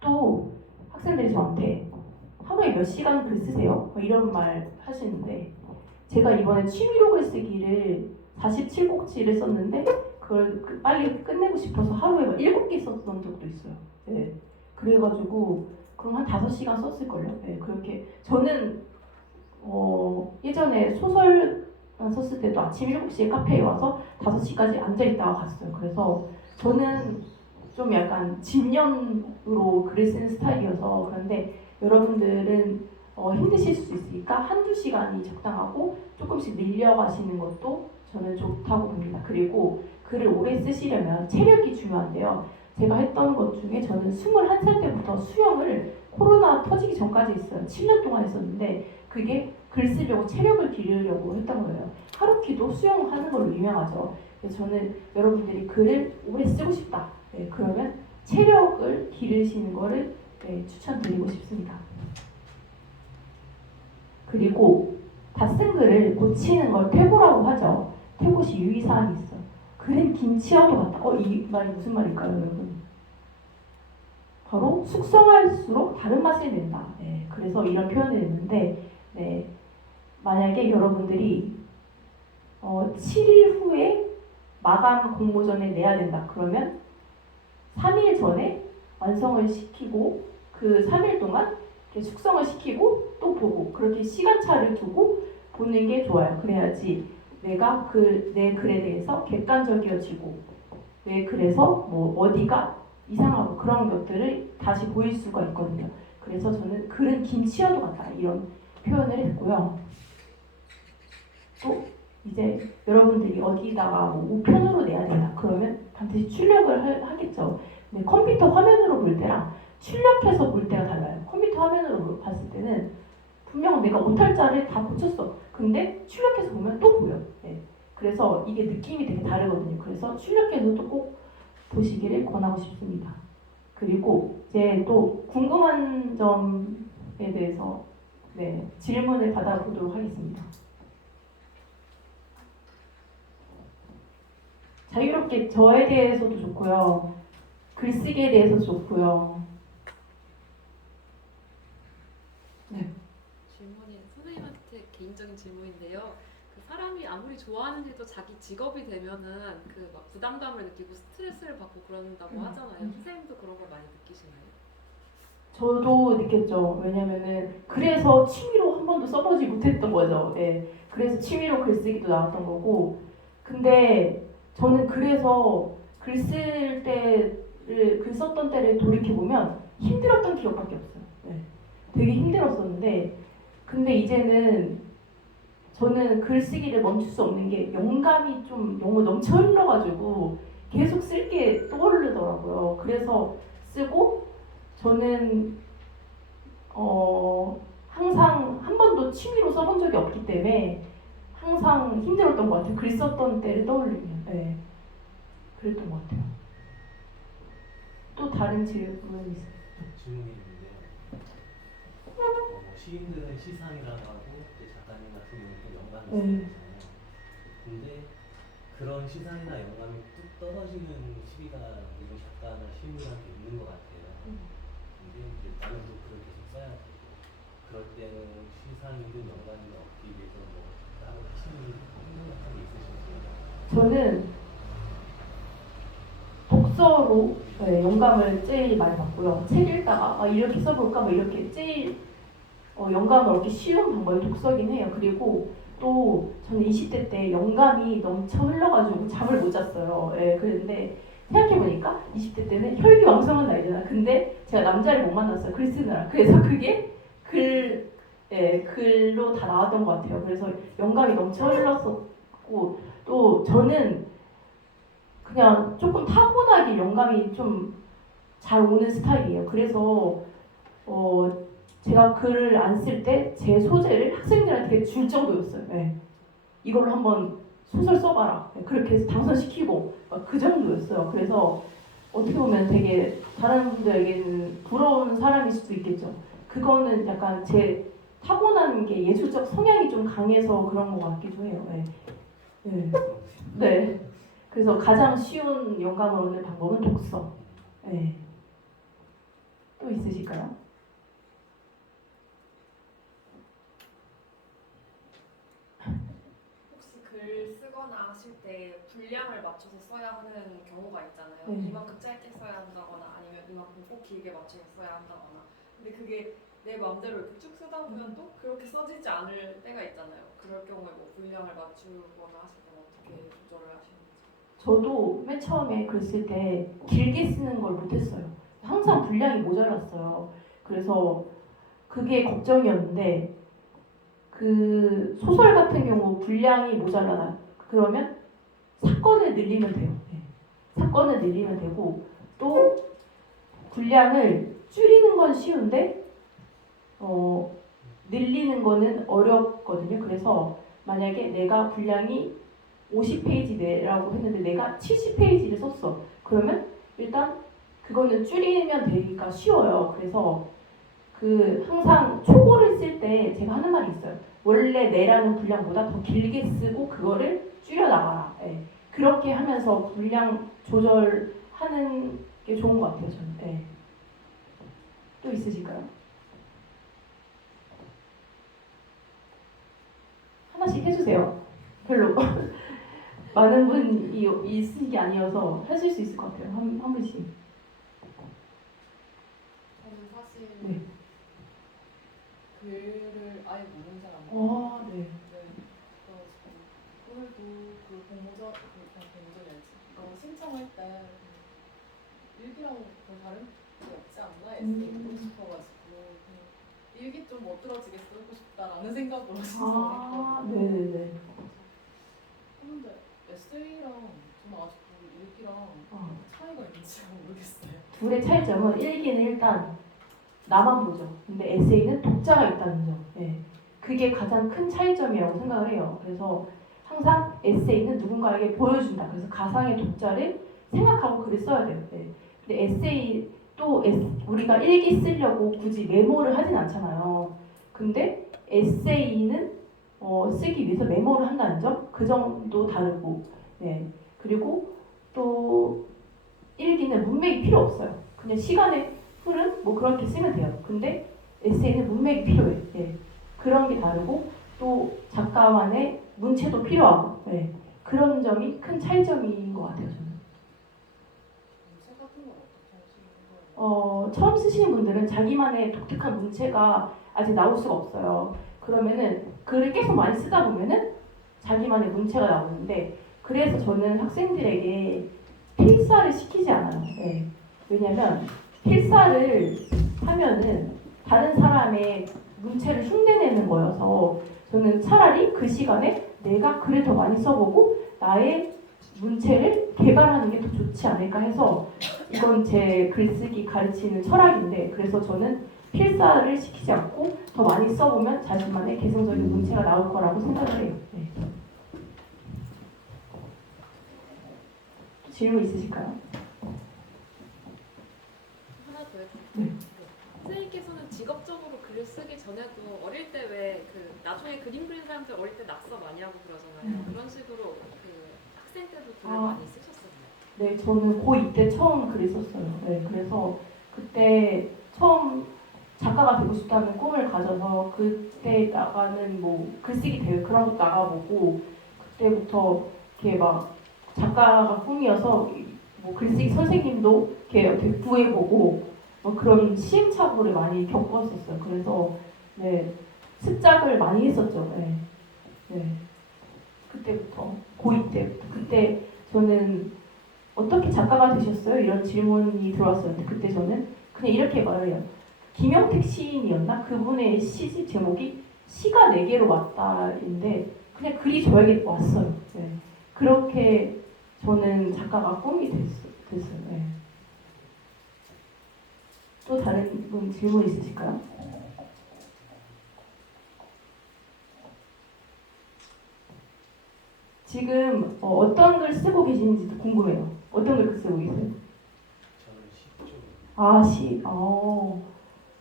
또 학생들이 저한테 하루에 몇 시간 글 쓰세요? 이런 말 하시는데 제가 이번에 취미로 글쓰기를 47곡지를 썼는데 그걸 빨리 끝내고 싶어서 하루에 막 7개 썼던 적도 있어요. 네. 그래가지고 그럼 한 5시간 썼을걸요. 네, 그렇게 저는 예전에 소설 썼을 때도 아침 7시에 카페에 와서 5시까지 앉아있다가 갔어요. 그래서 저는 좀 약간 집념으로 글을 쓰는 스타일이어서 그런데 여러분들은 힘드실 수 있으니까 한두 시간이 적당하고 조금씩 늘려가시는 것도 저는 좋다고 봅니다. 그리고 글을 오래 쓰시려면 체력이 중요한데요. 제가 했던 것 중에 저는 21살 때부터 수영을 코로나 터지기 전까지 했어요. 7년 동안 했었는데 그게 글 쓰려고 체력을 기르려고 했던 거예요. 하루키도 수영하는 걸로 유명하죠. 그래서 저는 여러분들이 글을 오래 쓰고 싶다. 네, 그러면 체력을 기르시는 거를 추천드리고 싶습니다. 그리고 다 쓴 글을 고치는 걸 퇴고라고 하죠. 퇴고 시 유의사항이 있어요. 글은 김치와도 같다. 이 말이 무슨 말일까요, 여러분? 바로 숙성할수록 다른 맛이 낸다. 네, 그래서 이런 표현을 했는데 네, 만약에 여러분들이 7일 후에 마감 공모전에 내야 된다. 그러면 3일 전에 완성을 시키고 그 3일 동안 숙성을 시키고 또 보고 그렇게 시간차를 두고 보는 게 좋아요. 그래야지 내가 내 글에 대해서 객관적이어지고 네, 그래서 뭐 어디가 이상하고 그런 것들을 다시 보일 수가 있거든요. 그래서 저는 글은 김치여도 같다 이런 표현을 했고요. 또 이제 여러분들이 어디다가 뭐 우편으로 내야 된다 그러면 반드시 출력을 하겠죠. 근데 컴퓨터 화면으로 볼 때랑 출력해서 볼 때가 달라요. 컴퓨터 화면으로 봤을 때는 분명 내가 오탈자를 다 고쳤어. 근데 출력해서 보면 또 보여. 네. 그래서 이게 느낌이 되게 다르거든요. 그래서 출력해서도 꼭 보시기를 권하고 싶습니다. 그리고 이제 또 궁금한 점에 대해서 네, 질문을 받아보도록 하겠습니다. 자유롭게 저에 대해서도 좋고요. 글쓰기에 대해서도 좋고요. 네. 질문이 선생님한테 개인적인 질문인데요. 그 사람이 아무리 좋아하는 일도 자기 직업이 되면은 그 막 부담감을 느끼고 스트레스를 받고 그런다고 하잖아요. 선생님도 그런 걸 많이 느끼시나요? 저도 느꼈죠. 왜냐면은 그래서 취미로 한 번도 써보지 못했던 거죠. 예. 그래서 취미로 글쓰기도 나왔던 거고. 근데 저는 그래서 글 썼던 때를 돌이켜 보면 힘들었던 기억밖에 없어요. 예. 되게 힘들었었는데, 근데 이제는 저는 글쓰기를 멈출 수 없는 게 영감이 좀 너무 넘쳐 흘러가지고 계속 쓸 게 떠오르더라고요. 그래서 쓰고 저는 항상 한 번도 취미로 써본 적이 없기 때문에 항상 힘들었던 것 같아요. 글 썼던 때를 떠올리면. 네. 그랬던 것 같아요. 또 다른 질문 있어요? 질문이 있는데요. 시인들은 시상이라고 하고 이제 작가님 같은 경우는 영감이 있잖아요. 근데 그런 시상이나 영감이 뚝 떨어지는 시기가 우리 작가나 시인들한테 있는 것 같아요. 근데 이제 나는 또 글을 계속 써야 되고 그럴 때는 시상이든 영감을 얻기 위해서 뭐 따로 하시는 행동 같은 게 있으신지. 저는 독서로 네, 영감을 제일 많이 받고요. 책 읽다가 이렇게 써볼까 뭐 이렇게 제일 영감을 얻기 쉬운 방법이 독서긴 해요. 그리고 또 저는 20대 때 영감이 넘쳐 흘러가지고 잠을 못 잤어요. 예, 그런데 생각해보니까 20대 때는 혈기왕성한 나이잖아. 근데 제가 남자를 못 만났어요. 글 쓰느라. 그래서 그게 글로 다 나왔던 것 같아요. 그래서 영감이 넘쳐 흘렀었고 또 저는 그냥 조금 타고나게 영감이 좀 잘 오는 스타일이에요. 그래서 제가 글을 안 쓸 때 제 소재를 학생들한테 줄 정도였어요. 네. 이걸로 한번 소설 써봐라. 네. 그렇게 해서 당선시키고 그 정도였어요. 그래서 어떻게 보면 되게 다른 분들에게는 부러운 사람일 수도 있겠죠. 그거는 약간 제 타고난 게 예술적 성향이 좀 강해서 그런 것 같기도 해요. 네. 네. 네. 그래서 가장 쉬운 영감을 얻는 방법은 독서. 네. 또 있으실까요? 혹시 글 쓰거나 하실 때 분량을 맞춰서 써야 하는 경우가 있잖아요. 네. 이만큼 짧게 써야 한다거나 아니면 이만큼 꼭 길게 맞춰서 써야 한다거나. 근데 그게 내 마음대로 이렇게 쭉 쓰다 보면 또 그렇게 써지지 않을 때가 있잖아요. 그럴 경우에 뭐 분량을 맞추거나 하실 때는 어떻게 조절을 하시는지. 저도 맨 처음에 글 쓸 때 길게 쓰는 걸 못했어요. 항상 분량이 모자랐어요. 그래서 그게 걱정이었는데 그 소설 같은 경우 분량이 모자라다 그러면 사건을 늘리면 돼요. 네. 사건을 늘리면 되고 또 분량을 줄이는 건 쉬운데 늘리는 거는 어렵거든요. 그래서 만약에 내가 분량이 50페이지라고 했는데 내가 70페이지를 썼어. 그러면 일단 그거는 줄이면 되니까 쉬워요. 그래서 항상 초고를 쓸 때 제가 하는 말이 있어요. 원래 내라는 분량보다 더 길게 쓰고 그거를 줄여 나가라. 예. 그렇게 하면서 분량 조절하는 게 좋은 것 같아요. 저는. 예. 또 있으실까요? 하나씩 해주세요. 별로 많은 분이 있은 게 아니어서 하실 수 있을 것 같아요. 한 분씩. 저는 사실 네. 글을 아예 모르는 사람이에요. 네. 네. 그래가지고 오늘도 그 공모전 그냥 공모전이었지. 신청할 때 일기랑 별 다른 게 없지 않나? 에세이 보고 싶어가지고 그냥 일기 좀 멋들어지게 쓰고 싶다라는 생각으로 아, 신청했거든요. 네네네. 근데 에세이랑 저는 아직도 일기랑 차이가 있는지 잘 모르겠어요. 둘의 차이점은 일기는 일단 나만 보죠. 근데 에세이는 독자가 있다는 점. 예. 그게 가장 큰 차이점이라고 생각을 해요. 그래서 항상 에세이는 누군가에게 보여준다. 그래서 가상의 독자를 생각하고 글을 써야 돼요. 예. 근데 에세이 또 우리가 일기 쓰려고 굳이 메모를 하진 않잖아요. 근데 에세이는 쓰기 위해서 메모를 한다는 점, 그 정도 다르고, 네. 그리고 또 일기는 문맥이 필요 없어요. 그냥 시간의 흐름 뭐 그렇게 쓰면 돼요. 근데 에세이는 문맥이 필요해. 예. 그런 게 다르고 또 작가만의 문체도 필요하고, 예. 그런 점이 큰 차이점인 것 같아요. 저는. 문체 같은 건 어떻게 하시는 거예요? 처음 쓰시는 분들은 자기만의 독특한 문체가 아직 나올 수가 없어요. 그러면은 글을 계속 많이 쓰다 보면은 자기만의 문체가 나오는데, 그래서 저는 학생들에게 필사를 시키지 않아요. 예. 왜냐면 필사를 하면은 다른 사람의 문체를 흉내내는 거여서 저는 차라리 그 시간에 내가 글을 더 많이 써보고 나의 문체를 개발하는 게 더 좋지 않을까 해서, 이건 제 글쓰기 가르치는 철학인데, 그래서 저는 필사를 시키지 않고 더 많이 써보면 자신만의 개성적인 문체가 나올 거라고 생각을 해요. 네. 질문 있으실까요? 하나 더 해볼게요. 네. 선생님께서는 직업적으로 글을 쓰기 전에도 어릴 때 왜 그 나중에 그림 그리는 사람들 어릴 때 낙서 많이 하고 그러잖아요. 그런 식으로 그 학생 때도 글을 많이 쓰셨었나요? 네, 저는 고2 때 처음 글을 썼어요. 네, 그래서 그때 처음 작가가 되고 싶다는 꿈을 가져서 그때 나가는 뭐 글쓰기 대회 그런 것도 나가보고, 그때부터 이렇게 막 작가가 꿈이어서 뭐 글쓰기 선생님도 이렇게 구해보고 뭐 그런 시행착오를 많이 겪었었어요. 그래서 네, 습작을 많이 했었죠. 네, 네. 그때부터 고2 때부터. 그때 저는 어떻게 작가가 되셨어요? 이런 질문이 들어왔었는데, 그때 저는 그냥 이렇게 말을 해요. 김영택 시인이었나? 그분의 시집 제목이 시가 내게로 왔다인데 그냥 글이 저에게 왔어요. 네. 그렇게 저는 작가가 꿈이 됐어요. 네. 또 다른 분 질문 있으실까요? 지금 어떤 글 쓰고 계시는지도 궁금해요. 어떤 글 쓰고 계세요? 저는 10조. 아,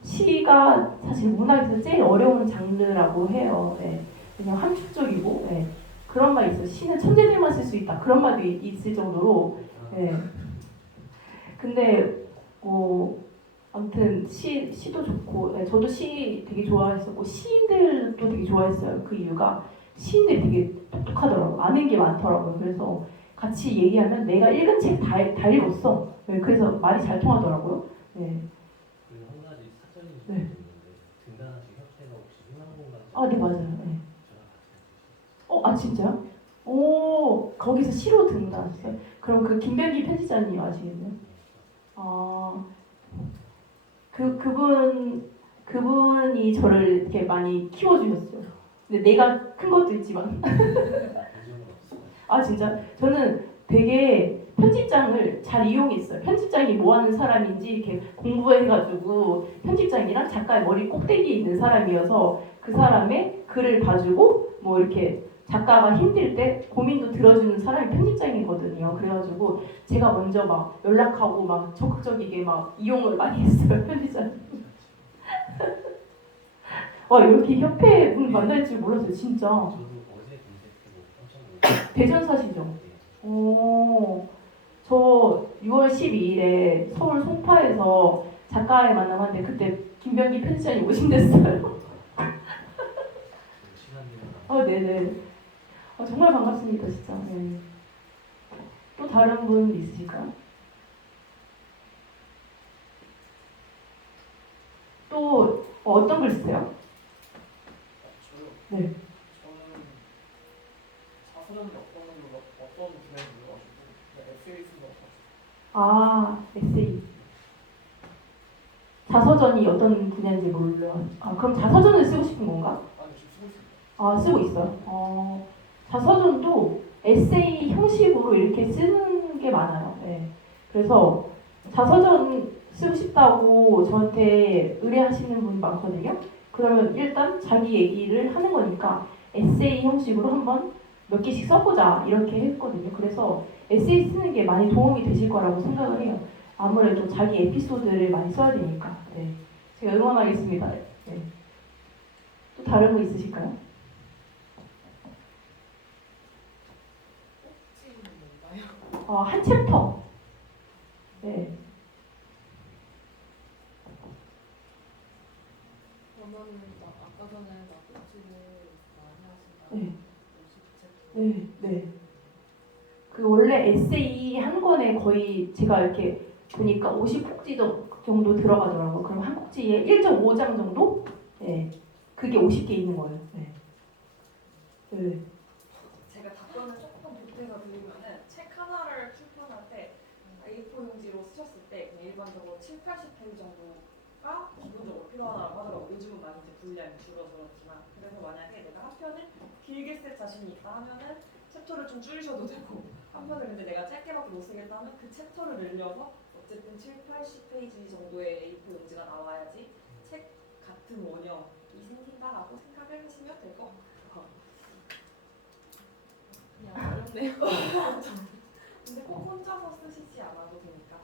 시가 사실 문학에서 제일 어려운 장르라고 해요. 네. 그냥 함축적이고, 네. 그런 말이 있어요. 시는 천재들만 쓸 수 있다. 그런 말이 있을 정도로. 네. 근데 아무튼 시도 좋고, 네. 저도 시 되게 좋아했었고 시인들도 되게 좋아했어요. 그 이유가 시인들이 되게 똑똑하더라고요. 아는 게 많더라고요. 그래서 같이 얘기하면 내가 읽은 책 다 읽었어. 네. 그래서 말이 잘 통하더라고요. 네. 그리고 한 가지 사적인 네. 질문이 있는데 등단하신 협회가 혹시 흥남공간 아, 네, 맞아요. 네. 저랑 같이 진짜요? 오, 거기서 시로 등단하셨어요? 그럼 그 김병기 편집자님 아시겠네요? 아, 그분이 저를 이렇게 많이 키워주셨어요. 근데 내가 큰 것도 있지만. 아, 진짜? 저는 되게 편집장을 잘 이용했어요. 편집장이 뭐 하는 사람인지 이렇게 공부해가지고, 편집장이랑 작가의 머리 꼭대기에 있는 사람이어서 그 사람의 글을 봐주고 뭐 이렇게 작가가 힘들 때 고민도 들어주는 사람이 편집장이거든요. 그래가지고 제가 먼저 막 연락하고 막 적극적이게 막 이용을 많이 했어요. 편집장. 와, 이렇게 협회 분 만날 줄 몰랐어요. 진짜. 저도 어제 검색해보고 깜짝 놀랐어요. 대전 사시죠? 네. 오, 저 6월 12일에 서울 송파에서 작가의 만남하는데 그때 김병기 편집장이 오신댔어요. 시간 되면 네네. 정말 반갑습니다, 진짜. 네. 또 다른 분 있으실까요? 또 어떤 글 쓰세요? 저요? 네. 저는 자서전 몇 권을 어떤 기사에 눌러가지고 에세이 아, 에세이. 자서전이 어떤 분야인지 몰라요. 아, 그럼 자서전을 쓰고 싶은 건가? 아니 지금 쓰고 있습니다. 아, 쓰고 있어요. 자서전도 에세이 형식으로 이렇게 쓰는 게 많아요. 네. 그래서 자서전 쓰고 싶다고 저한테 의뢰하시는 분 많거든요. 그러면 일단 자기 얘기를 하는 거니까 에세이 형식으로 한번 몇 개씩 써보자 이렇게 했거든요. 그래서 에세이 쓰는 게 많이 도움이 되실 거라고 생각을 해요. 아무래도 자기 에피소드를 많이 써야 되니까. 네. 제가 응원하겠습니다. 네. 또 다른 거 있으실까요? 꼭지는 뭔가요? 한 챕터. 네. 그러면은 아까 전에 꼭지를 많이 하신다고 네. 50챕터. 네, 네. 그 원래 에세이 한 권에 거의 제가 이렇게 보니까 50꼭지 정도 들어가더라고요. 그럼 한 꼭지에 1.5장 정도? 네. 그게 50개 있는 거예요. 네. 네. 제가 답변을 조금 보태서 드리면은 책 하나를 출판할 때 A4 용지로 쓰셨을 때 그냥 일반적으로 7, 80페이지 정도가 기본적으로 필요하다고 하더라고요. 요즘은 많이 이제 분량이 줄어들었지만 그래서 만약에 내가 한 편을 길게 쓸 자신이 있다 하면은 챕터를 좀 줄이셔도 되고 한 편을 근데 내가 짧게밖에 못 쓰겠다 하면 그 챕터를 늘려서 어쨌든 7, 80페이지 정도의 A4 용지가 나와야지 책 같은 원형이 생긴다라고 생각을 하시면 될 것 같아요. 그냥 어렵네요. 근데 꼭 혼자서 쓰시지 않아도 되니까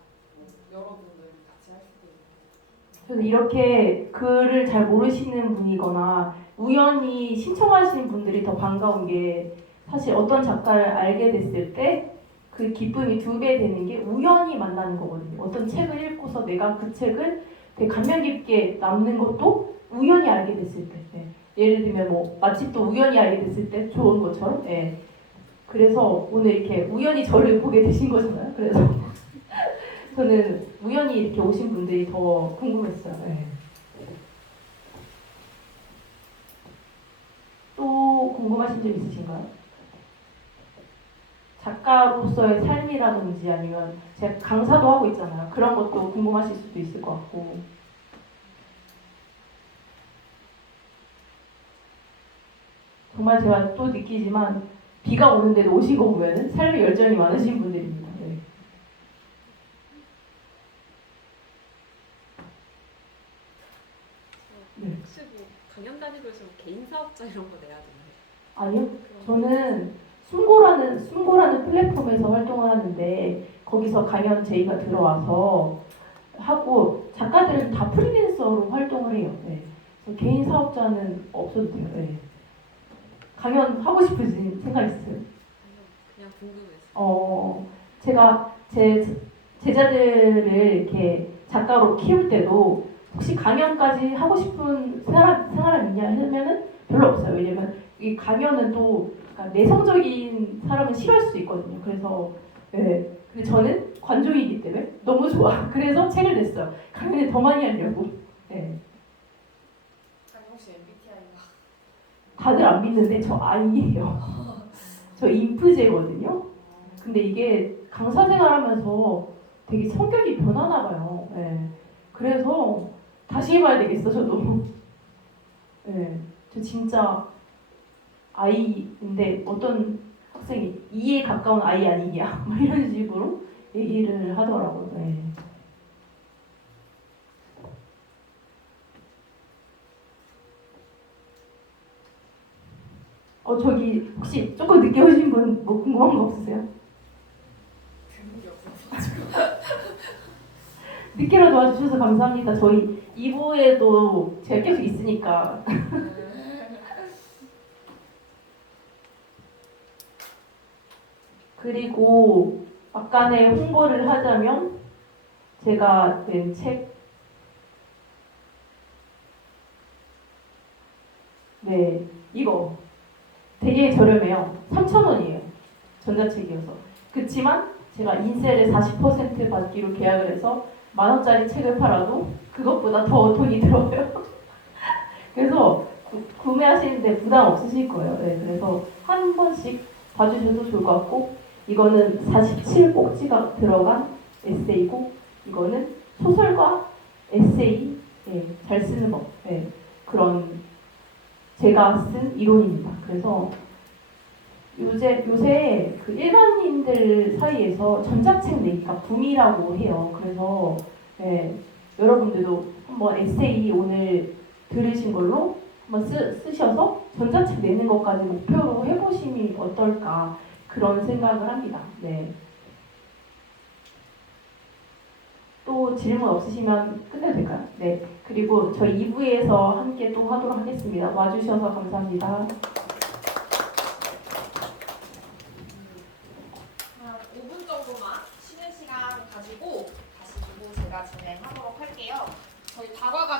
여러분들 같이 할 수도 있고. 그래서 이렇게 글을 잘 모르시는 분이거나 우연히 신청하시는 분들이 더 반가운 게 사실 어떤 작가를 알게 됐을 때 그 기쁨이 2배 되는 게 우연히 만나는 거거든요. 어떤 책을 읽고서 내가 그 책을 되게 감명 깊게 남는 것도 우연히 알게 됐을 때. 네. 예를 들면 뭐 맛집도 우연히 알게 됐을 때 좋은 것처럼. 네. 그래서 오늘 이렇게 우연히 저를 보게 되신 거잖아요. 그래서 저는 우연히 이렇게 오신 분들이 더 궁금했어요. 네. 또 궁금하신 점 있으신가요? 작가로서의 삶이라든지 아니면 제가 강사도 하고 있잖아요. 그런 것도 궁금하실 수도 있을 것 같고. 정말 제가 또 느끼지만 비가 오는데도 오시고 보면은 삶에 열정이 많으신 분들입니다. 네. 네. 혹시 뭐 강연 다니고 있으면 개인 사업자 이런 거 내야 되나요? 아니요. 그런 거. 저는 숨고라는 플랫폼에서 활동을 하는데 거기서 강연 제의가 들어와서 하고 작가들은 다 프리랜서로 활동을 해요. 네. 그래서 개인 사업자는 없어도 돼요. 네. 강연 하고 싶으신 생각 있으세요? 아니요, 그냥 궁금해서. 제가 제 제자들을 이렇게 작가로 키울 때도 혹시 강연까지 하고 싶은 사람 있냐 하면은 별로 없어요. 왜냐면 이 강연은 또 약간 내성적인 사람은 싫어할 수 있거든요. 그래서 네. 근데 저는 관종이기 때문에 너무 좋아. 그래서 책을 냈어요. 강연을 더 많이 하려고. 네. 아니 혹시 MBTI가 다들 안 믿는데 저 I예요. 저 인프제거든요. 근데 이게 강사 생활하면서 되게 성격이 변하나 봐요. 네. 그래서 다시 해봐야 되겠어, 저도. 네. 저 진짜 I인데 어떤 학생이 E에 가까운 I 아니냐 뭐 이런 식으로 얘기를 하더라고요. 네. 저기 혹시 조금 늦게 오신 분 뭐 궁금한 거 없으세요? 드는 게 없어서 늦게라도 와주셔서 감사합니다. 저희 2부에도 제가 계속 있으니까. 그리고 약간의 홍보를 하자면 제가 낸 책, 네, 이거 되게 저렴해요. 3,000원이에요. 전자책이어서. 그렇지만 제가 인세를 40% 받기로 계약을 해서 10,000원짜리 책을 팔아도 그것보다 더 돈이 들어요. 그래서 구매하시는데 부담 없으실 거예요. 네, 그래서 한 번씩 봐주셔도 좋을 것 같고 이거는 47꼭지가 들어간 에세이고 이거는 소설과 에세이 잘 쓰는 법 그런 제가 쓴 이론입니다. 그래서 요새 그 일반인들 사이에서 전자책 내기가 붐이라고 해요. 그래서 여러분들도 한번 에세이 오늘 들으신 걸로 한번 쓰셔서 전자책 내는 것까지 목표로 해보시면 어떨까 그런 생각을 합니다. 네. 또 질문 없으시면 끝내도 될까요? 네. 그리고 저희 2부에서 함께 또 하도록 하겠습니다. 와주셔서 감사합니다. 한 5분 정도만 쉬는 시간 가지고 다시 2부 제가 진행하도록 할게요. 저희 다과가